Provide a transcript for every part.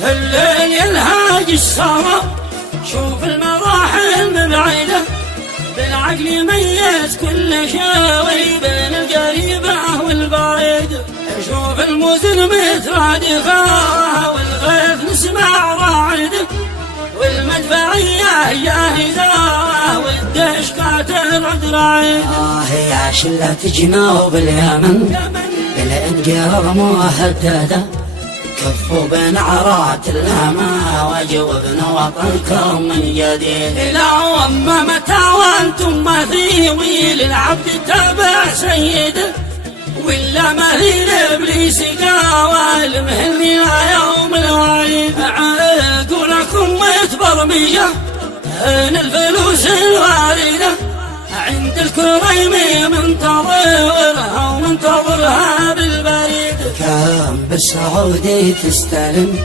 الليل يلهاج السما شوف المراحل مبعدة، بالعقل يميز كل شيء بين القريبة والبعيدة. شوف الموزن مترادفة والغيث نسمع راعده، والمدفعية جاهزة والدشقة ترعد راعده. يا شلة جنوب اليمن بالانقرار مهددة، كفوا بين عرات الهما وجوبنا وطنكم من جديد. لا أما متى وانتم مثيوي للعبد تابع سيده، ولا مهين ابليس قاوى المهل يا يوم الوعيد. عقولكم متبرمجة ان الفلوس الواردة عند الكريم منتظرها ومنتظرها بالبريد. كم بالسعودي تستلم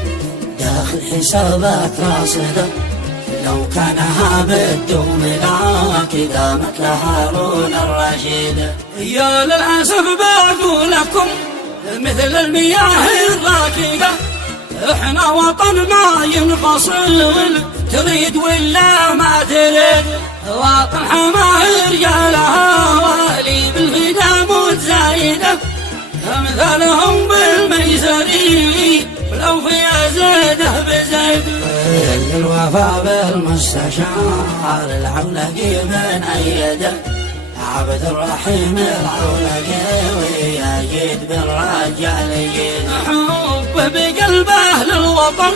داخل حسابات راصدة، لو كان بالدوم ذاك قامت لهارون الرشيد. يا للأسف بعقولكم مثل المياه الراكدة، احنا وطن ما ينفصل تريد ولا ما تريد. وطن حما رجالها والي بالفدا متزايدة، امثالهم بالميسري ولو في زيده بزيد. الوفاء بالمستشار العولقي من أيده، عبد الرحيم العولقي ويجيد بالرجال يجيد. حبه بقلبه للوطن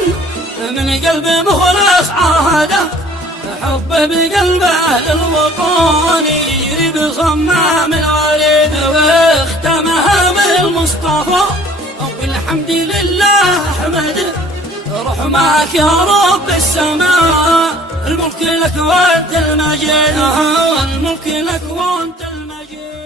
من قلب مخلص عهده، حبه بقلبه للوطن يجري بصمام الوريد. واختمها بالمصطفى والحمد لله احمده، رحمك يا رب السماء الملك لك وانت المجيد، الملك لك وانت المجيد.